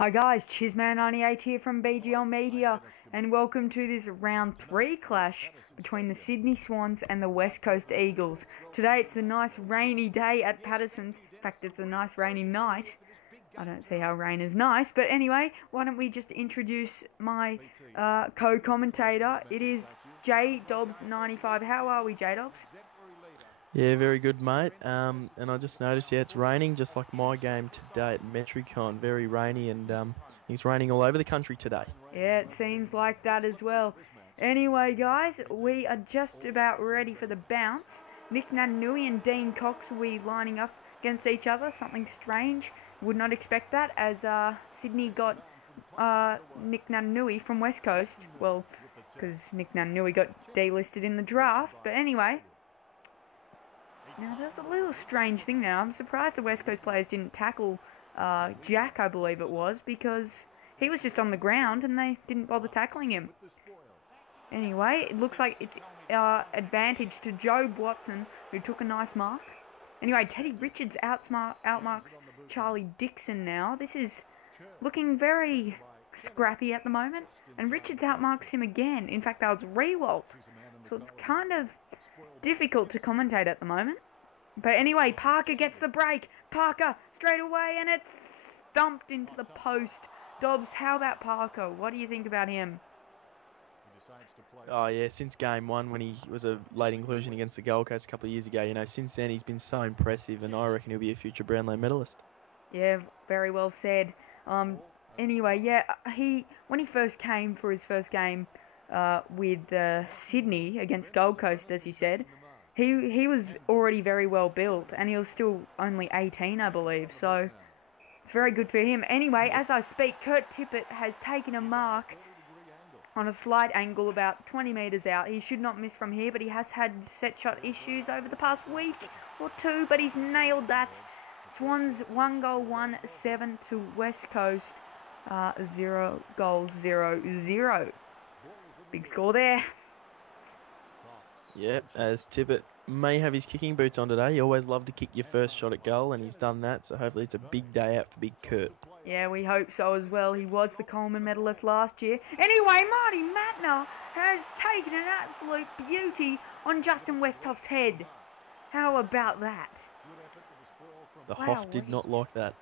Hi guys, Chisman98 here from BGL Media, and welcome to this round 3 clash between the Sydney Swans and the West Coast Eagles. Today it's a nice rainy day at Patersons. In fact, it's a nice rainy night. I don't see how rain is nice, but anyway, why don't we just introduce my co-commentator. It is J Dobbs 95. How are we, J Dobbs? Yeah, very good, mate. And I just noticed, it's raining just like my game today at Metricon. Very rainy, and it's raining all over the country today. Yeah, it seems like that as well. Anyway, guys, we are just about ready for the bounce. Nick Nanui and Dean Cox will be lining up against each other. Something strange. Would not expect that, as Sydney got Nick Nanui from West Coast. Well, because Nick Nanui got delisted in the draft. But anyway, now there's a little strange thing there. I'm surprised the West Coast players didn't tackle Jack, I believe it was, because he was just on the ground and they didn't bother tackling him. Anyway, it looks like it's advantage to Jobe Watson, who took a nice mark. Anyway, Teddy Richards outmarks Charlie Dixon now. This is looking very scrappy at the moment. And Richards outmarks him again. In fact, that was Rewalt. So it's kind of difficult to commentate at the moment. But anyway, Parker gets the break. Parker straight away, and it's thumped into the post. Dobbs, how about Parker? What do you think about him? Oh, yeah, since game one when he was a late inclusion against the Gold Coast a couple of years ago, since then he's been so impressive, and I reckon he'll be a future Brownlow medalist. Yeah, very well said. Anyway, yeah, when he first came for his first game with Sydney against Gold Coast, as you said, he was already very well built, and he was still only 18, I believe, so it's very good for him. Anyway, as I speak, Kurt Tippett has taken a mark on a slight angle about 20 metres out. He should not miss from here, but he has had set shot issues over the past week or two, but he's nailed that. Swans 1 goal 1-7 to West Coast 0 goals 0-0. Big score there. Yep, as Tippett may have his kicking boots on today. You always love to kick your first shot at goal, and he's done that, so hopefully it's a big day out for Big Kurt. Yeah, we hope so as well. He was the Coleman medalist last year. Anyway, Marty Matner has taken an absolute beauty on Justin Westhoff's head. How about that? The Hoff did not like that.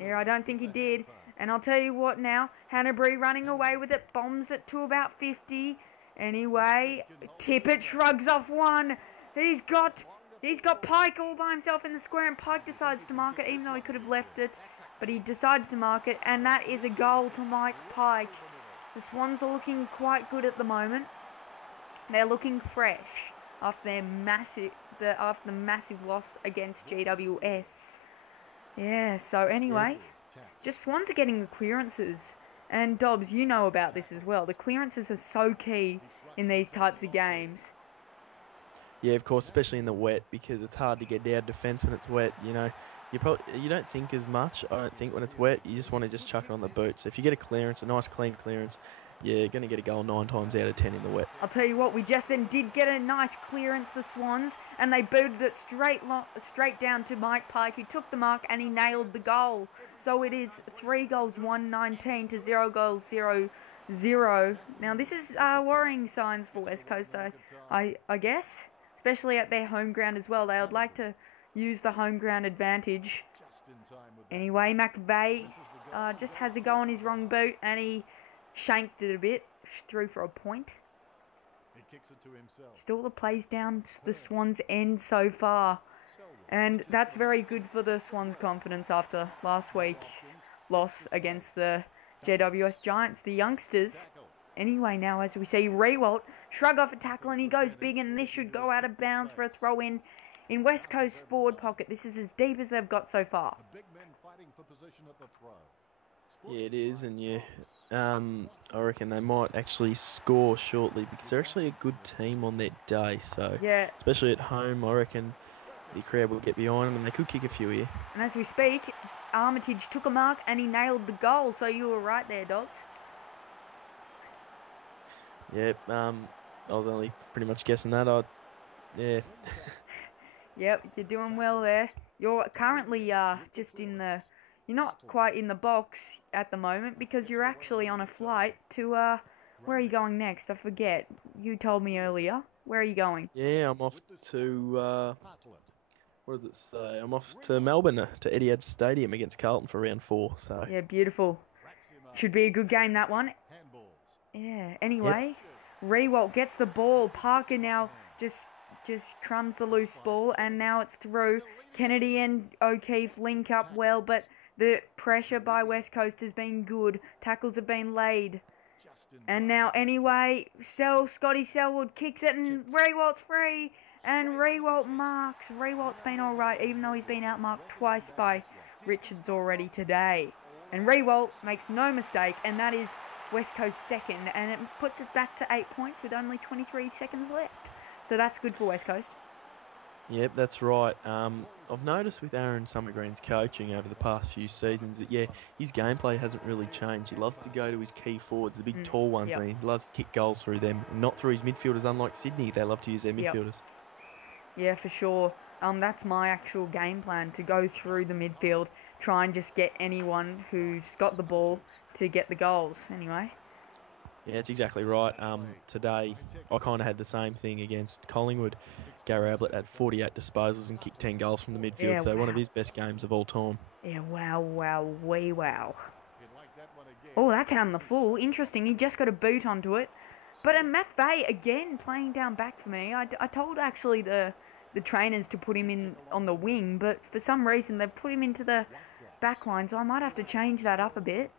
Yeah, I don't think he did. And I'll tell you what now, Hanbury running away with it, bombs it to about 50. Anyway, Tippett shrugs off one. He's got Pike all by himself in the square, and Pike decides to mark it, even though he could have left it. But he decided to mark it, and that is a goal to Mike Pike. The Swans are looking quite good at the moment. They're looking fresh after the massive loss against GWS. Yeah, so anyway, just Swans are getting the clearances. And Dobbs, you know about this as well. The clearances are so key in these types of games. Yeah, of course, especially in the wet, because it's hard to get out of defence when it's wet. You don't think as much. I don't think when it's wet. You just want to just chuck it on the boot. So if you get a clearance, a nice clean clearance, you're going to get a goal 9 times out of 10 in the wet. I'll tell you what, we just then did get a nice clearance, the Swans, and they booted it straight down to Mike Pike, who took the mark and he nailed the goal. So it is 3 goals 1-19 to 0 goals 0-0. Now this is worrying signs for West Coast, I guess, especially at their home ground as well. They would like to use the home ground advantage. Anyway, McVeigh just has a go on his wrong boot, and he shanked it a bit, through for a point. Still the plays down to the Swans' end so far. And that's very good for the Swans' confidence after last week's loss against the GWS Giants, the youngsters. Anyway, now as we see Rewalt shrug off a tackle, and he goes big, and this should go out of bounds for a throw-in in West Coast forward pocket. This is as deep as they've got so far. Yeah, it is, and I reckon they might actually score shortly, because they're actually a good team on their day. So yeah, especially at home, I reckon the crowd will get behind them, and they could kick a few here. And as we speak, Armitage took a mark and he nailed the goal. So you were right there, Dogs. Yep, I was only pretty much guessing that. Yeah. Yep, you're doing well there. You're currently just in the You're not quite in the box at the moment because you're actually on a flight to, where are you going next? I forget. You told me earlier. Where are you going? Yeah, I'm off to, what does it say? I'm off to Melbourne to Etihad Stadium against Carlton for round 4. So Yeah, beautiful. Should be a good game, that one. Yeah, yep, anyway, Rewalt gets the ball. Parker now just crumbs the loose ball, and now it's through. Kennedy and O'Keefe link up well, but the pressure by West Coast has been good. Tackles have been laid. And now, anyway, Scotty Selwood kicks it, and Rewalt's free. And Rewalt marks. Rewalt's been alright, even though he's been outmarked twice by Richards already today. And Rewalt makes no mistake, and that is West Coast second, and it puts us back to 8 points with only 23 seconds left. So that's good for West Coast. yep, that's right. I've noticed with Aaron Summergreen's coaching over the past few seasons that, yeah, his gameplay hasn't really changed. He loves to go to his key forwards, the big tall ones, Yep. and he loves to kick goals through them, not through his midfielders, unlike Sydney. They love to use their midfielders. Yeah, for sure. That's my actual game plan, to go through the midfield, try and just get anyone who's got the ball to get the goals, anyway. Yeah, that's exactly right. Today, I kind of had the same thing against Collingwood. Gary Ablett had 48 disposals and kicked 10 goals from the midfield, Yeah, so one of wow. his best games of all time. Yeah, wow. Oh, that's on the full. Interesting, he just got a boot onto it. But McVeigh, again, playing down back for me. I told, actually, the trainers to put him in on the wing, but for some reason they've put him into the back line, so I might have to change that up a bit.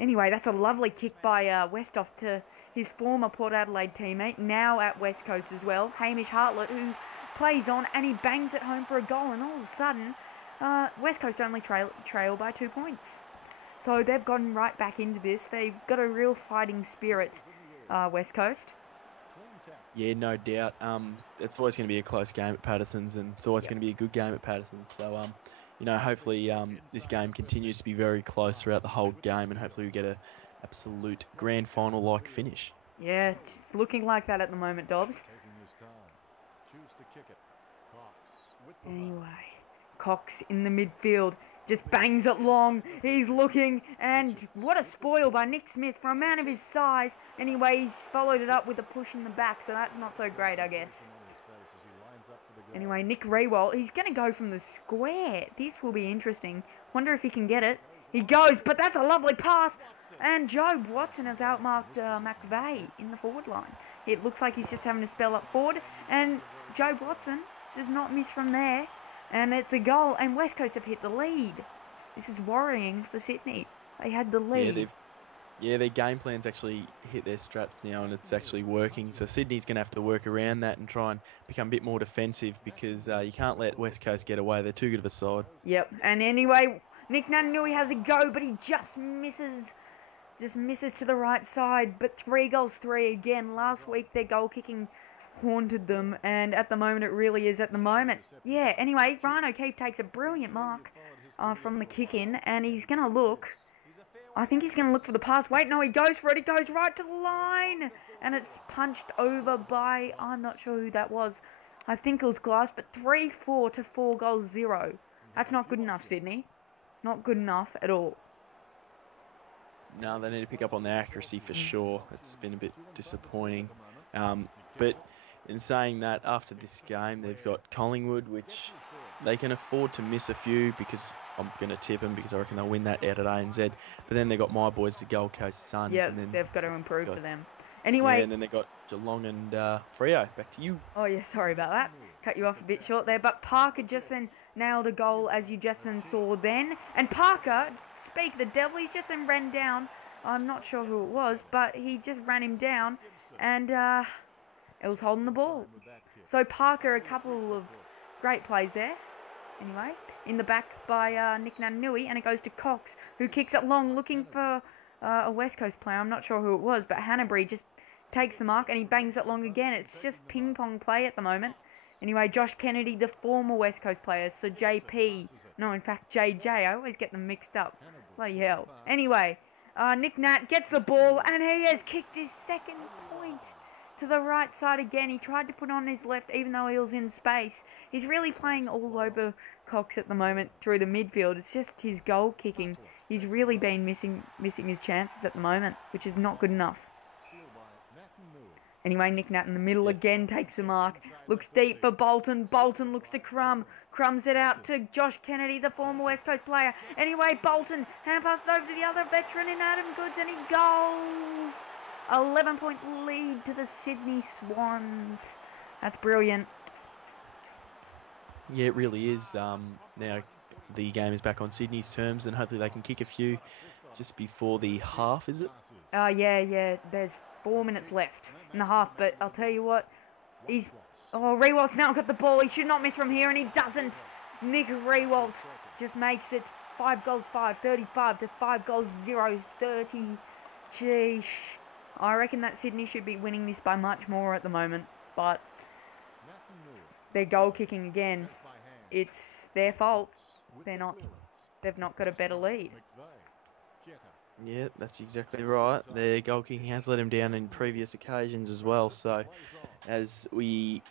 Anyway, that's a lovely kick by Westhoff to his former Port Adelaide teammate, now at West Coast as well, Hamish Hartlett, who plays on, and he bangs it home for a goal, and all of a sudden, West Coast only trail by 2 points. So they've gotten right back into this. They've got a real fighting spirit, West Coast. Yeah, no doubt. It's always going to be a close game at Patersons, and it's always going to be a good game at Patersons. So, hopefully this game continues to be very close throughout the whole game, and hopefully we get an absolute grand final-like finish. Yeah, it's looking like that at the moment, Dobbs. Anyway, Cox in the midfield just bangs it long. He's looking, and what a spoil by Nick Smith for a man of his size. Anyway, he's followed it up with a push in the back, so that's not so great, I guess. Anyway, Nick Rewalt, he's going to go from the square. This will be interesting. Wonder if he can get it. He goes, but that's a lovely pass. And Joe Watson has outmarked McVeigh in the forward line. It looks like he's just having to spell up forward. And Joe Watson does not miss from there. And it's a goal. And West Coast have hit the lead. This is worrying for Sydney. They had the lead. Yeah, their game plan's actually hit their straps now, and it's actually working. So Sydney's going to have to work around that and try and become a bit more defensive, because you can't let West Coast get away. They're too good of a side. Yep. And anyway, Nick Nanui has a go, but he just misses. Just misses to the right side. But 3-3 again. Last week their goal kicking haunted them, and at the moment it really is at the moment. Yeah, anyway, Ryan O'Keefe takes a brilliant mark from the kick-in, and he's going to look. I think he's going to look for the pass. Wait, no, he goes for it. He goes right to the line. And it's punched over by, I'm not sure who that was. I think it was Glass, but 3-4 to 4-0. That's not good enough, Sydney. Not good enough at all. No, they need to pick up on their accuracy for sure. It's been a bit disappointing. But in saying that, after this game, they've got Collingwood, which they can afford to miss a few, because I'm going to tip them, because I reckon they'll win that out at ANZ. But then they've got my boys, the Gold Coast Suns. Yeah, and then they've got to improve for them. Anyway. Yeah, and then they've got Geelong and Freo. Back to you. Oh, yeah, sorry about that. Cut you off a bit short there. But Parker just then nailed a goal, as you just then saw then. And Parker, speak the devil, he's just then ran down. I'm not sure who it was, but he just ran him down. And it was holding the ball. So Parker, a couple of great plays there. Anyway, in the back by Nick Nanui, and it goes to Cox, who kicks it long, looking for a West Coast player. I'm not sure who it was, but Hanbury just takes the mark, and he bangs it long again. It's just ping-pong play at the moment. Anyway, Josh Kennedy, the former West Coast player, so JP, no, in fact, JJ, I always get them mixed up. Bloody hell. Anyway, Nick Nat gets the ball, and he has kicked his second point to the right side again. He tried to put on his left even though he was in space. He's really playing all over Cox at the moment through the midfield. It's just his goal kicking. He's really been missing his chances at the moment, which is not good enough. Anyway, Nick Nat in the middle again takes a mark. Looks deep for Bolton. Bolton looks to Crum. Crums it out to Josh Kennedy, the former West Coast player. Anyway, Bolton hand passes over to the other veteran in Adam Goods, and he goals. 11-point lead to the Sydney Swans. That's brilliant. Yeah, it really is. Now the game is back on Sydney's terms, and hopefully they can kick a few just before the half, is it? Yeah. There's 4 minutes left in the half, but I'll tell you what, Rewalt's now got the ball. He should not miss from here, and he doesn't. Nick Rewalt just makes it 5 goals 5, 35 to 5 goals 0, 30. Sheesh. I reckon that Sydney should be winning this by much more at the moment, but they're goal kicking again. It's their fault. They've not got a better lead. Yeah, that's exactly right. Their goal kicking has let them down in previous occasions as well. So, as we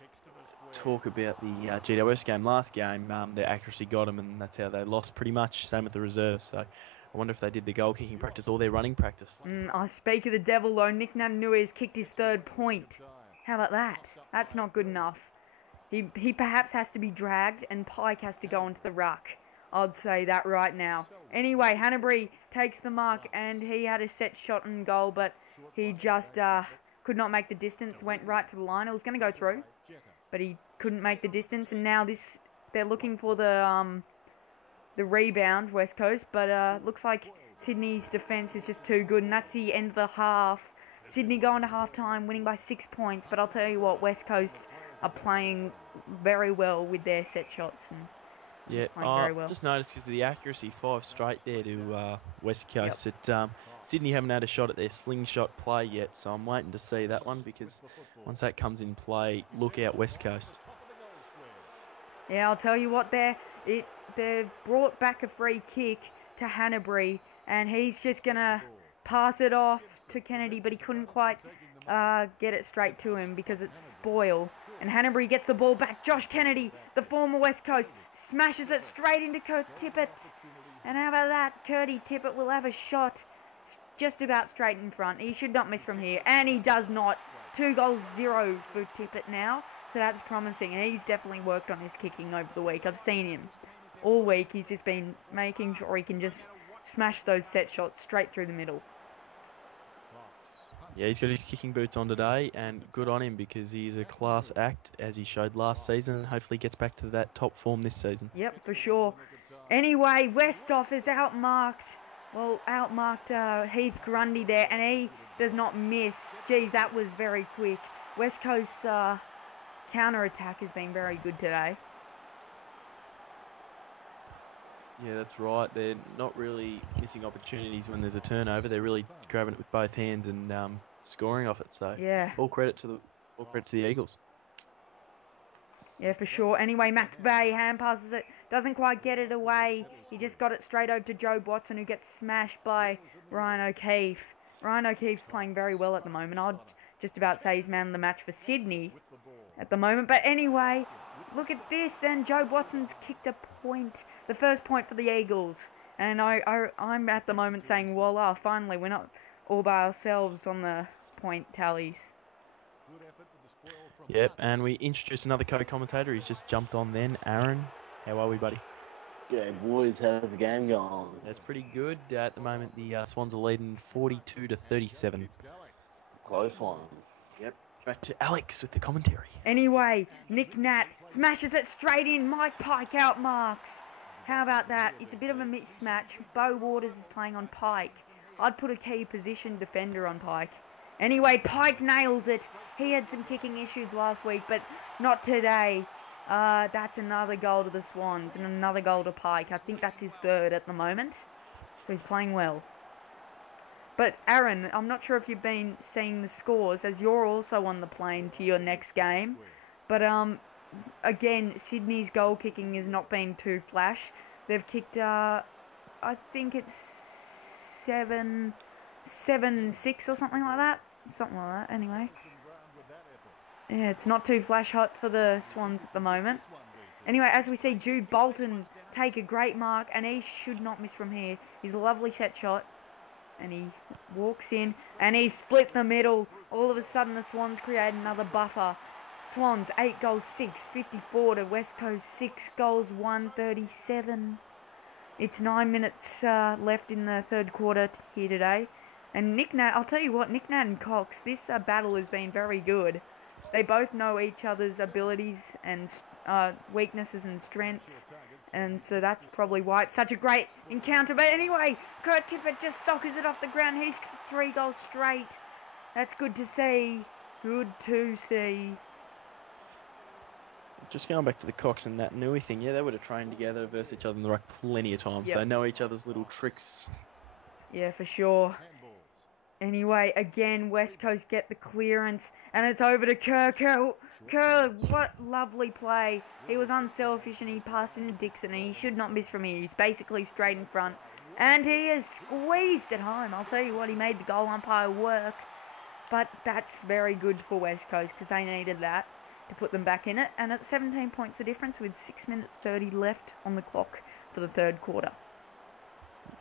talk about the GWS game, last game, their accuracy got them, and that's how they lost pretty much. Same with the reserves. So, I wonder if they did the goal kicking practice or their running practice. I speak of the devil, though. Nick Natanui has kicked his 3rd point. How about that? That's not good enough. He perhaps has to be dragged, and Pike has to go into the ruck. I'd say that right now. Anyway, Hanbury takes the mark, and he had a set shot and goal, but he just could not make the distance. Went right to the line. It was going to go through, but he couldn't make the distance. And now they're looking for the rebound, West Coast, but looks like Sydney's defence is just too good, and that's the end of the half. Sydney going to half-time, winning by 6 points, but I'll tell you what, West Coast are playing very well with their set shots. And yeah, very well. Just noticed because of the accuracy, 5 straight there to West Coast. Yep. Sydney haven't had a shot at their slingshot play yet, so I'm waiting to see that one, because once that comes in play, look out West Coast. Yeah, I'll tell you what, they've brought back a free kick to Hanbury, and he's just going to pass it off to Kennedy, but he couldn't quite get it straight to him because it's spoil. And Hanbury gets the ball back. Josh Kennedy, the former West Coast, smashes it straight into Kurt Tippett. And how about that? Curdy Tippett will have a shot just about straight in front. He should not miss from here, and he does not. 2 goals 0 for Tippett now, so that's promising. And he's definitely worked on his kicking over the week. I've seen him all week. He's just been making sure he can just smash those set shots straight through the middle. Yeah, he's got his kicking boots on today, and good on him, because he's a class act, as he showed last season, and hopefully gets back to that top form this season. Yep, for sure. Anyway, Westhoff is outmarked Heath Grundy there, and he does not miss. Geez, that was very quick. West Coast's counter-attack has been very good today. Yeah, that's right. They're not really missing opportunities when there's a turnover. They're really grabbing it with both hands and scoring off it. So yeah, all credit to the Eagles. Yeah, for sure. Anyway, McVeigh hand passes it, doesn't quite get it away. He just got it straight over to Joe Watson, who gets smashed by Ryan O'Keefe. Ryan O'Keefe's playing very well at the moment. I'd just about say he's man of the match for Sydney at the moment. But anyway, look at this, and Joe Watson's kicked a point, the first point for the Eagles. And I'm at the moment saying, voila, finally, we're not all by ourselves on the point tallies. Yep, and we introduced another co-commentator. He's just jumped on then. Aaron, how are we, buddy? Yeah, boys, how's the game going? That's pretty good. At the moment, the Swans are leading 42-37. Close one. Yep. Back to Alex with the commentary. Anyway, Nick Nat smashes it straight in. Mike Pike outmarks. How about that? It's a bit of a mismatch. Beau Waters is playing on Pike. I'd put a key position defender on Pike. Anyway, Pike nails it. He had some kicking issues last week, but not today. That's another goal to the Swans and another goal to Pike. I think that's his 3rd at the moment. So he's playing well. But Aaron, I'm not sure if you've been seeing the scores, as you're also on the plane to your next game. But again, Sydney's goal kicking has not been too flash. They've kicked, I think it's 7-6 or something like that. Something like that, anyway. Yeah, it's not too flash hot for the Swans at the moment. Anyway, as we see Jude Bolton take a great mark, and he should not miss from here. He's a lovely set shot, and he walks in, and he split the middle. All of a sudden, the Swans create another buffer. Swans 8 goals 6, 54 to West Coast 6 goals 137. It's 9 minutes left in the third quarter here today. And Nick Nat, I'll tell you what, Nick Nat and Cox, this battle has been very good. They both know each other's abilities and weaknesses and strengths. And so that's probably why it's such a great encounter. But anyway, Kurt Tippett just soccers it off the ground. He's 3 goals straight. That's good to see. Good to see. Just going back to the Cox and Nat Nui thing, yeah, they would have trained together versus each other in the ruck plenty of times. Yep. So they know each other's little tricks. Yeah, for sure. Anyway, again, West Coast get the clearance, and it's over to Kerr. Kerr, what lovely play. He was unselfish, and he passed into Dixon, and he should not miss from here. He's basically straight in front, and he is squeezed it home. I'll tell you what, he made the goal umpire work, but that's very good for West Coast, because they needed that to put them back in it, and at 17 points the difference with 6 minutes 30 left on the clock for the third quarter.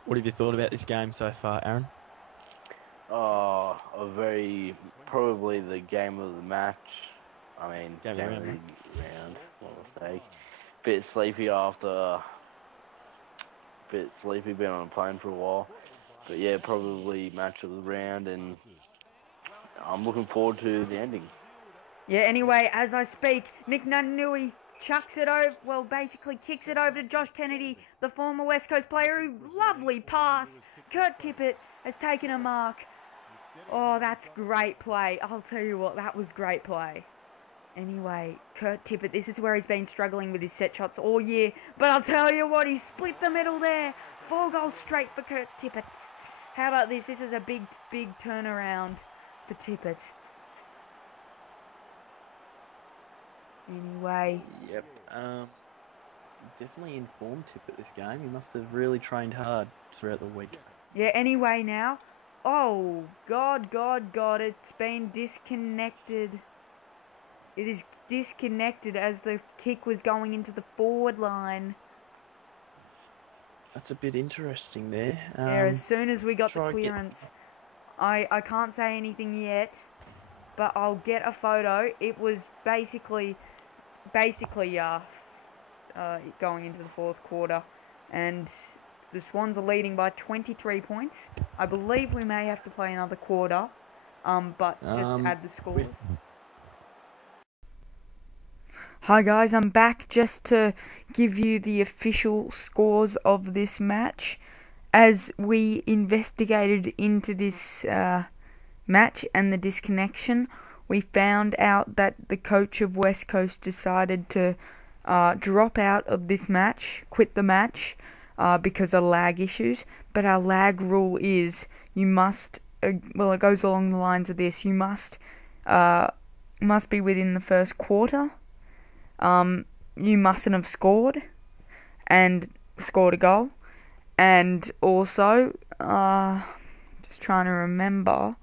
What have you thought about this game so far, Aaron? Probably the game of the match. I mean, Game of the round. round, what mistake. Bit sleepy been on a plane for a while. But yeah, probably match of the round, and I'm looking forward to the ending. Yeah, anyway, as I speak, Nick Nunui chucks it over, well, basically kicks it over to Josh Kennedy, the former West Coast player, who, lovely pass. Kurt Tippett has taken a mark. Oh, that's great play. I'll tell you what, that was great play. Anyway, Kurt Tippett, this is where he's been struggling with his set shots all year. But I'll tell you what, he split the middle there. 4 goals straight for Kurt Tippett. How about this? This is a big turnaround for Tippett. Anyway. Yep. Definitely informed Tippett this game. He must have really trained hard throughout the week. Yeah, anyway now. Oh, God, it's been disconnected. It is disconnected as the kick was going into the forward line. That's a bit interesting there. Yeah, as soon as we got the clearance, I can't say anything yet, but I'll get a photo. It was basically going into the fourth quarter, and the Swans are leading by 23 points. I believe we may have to play another quarter, but just add the scores. Hi guys, I'm back just to give you the official scores of this match. As we investigated into this match and the disconnection, we found out that the coach of West Coast decided to drop out of this match, quit the match, because of lag issues. But our lag rule is you must, well, it goes along the lines of this: you must be within the first quarter. You mustn't have scored a goal, and also, just trying to remember,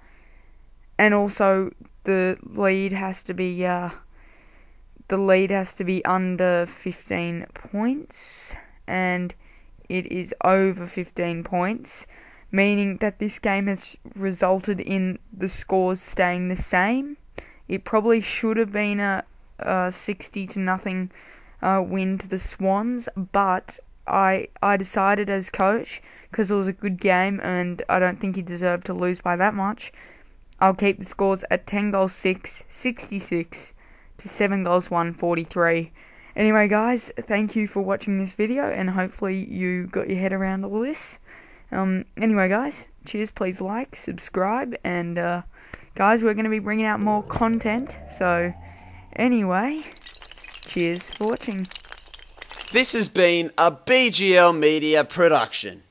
and also the lead has to be under 15 points, and it is over 15 points, meaning that this game has resulted in the scores staying the same. It probably should have been a 60-0 win to the Swans, but I decided as coach, because it was a good game and I don't think he deserved to lose by that much, I'll keep the scores at 10 goals 6, 66 to 7 goals 1, 43. Anyway guys, thank you for watching this video, and hopefully you got your head around all this. Anyway guys, cheers, please like, subscribe, and guys, we're going to be bringing out more content, so anyway, cheers for watching. This has been a BGL Media production.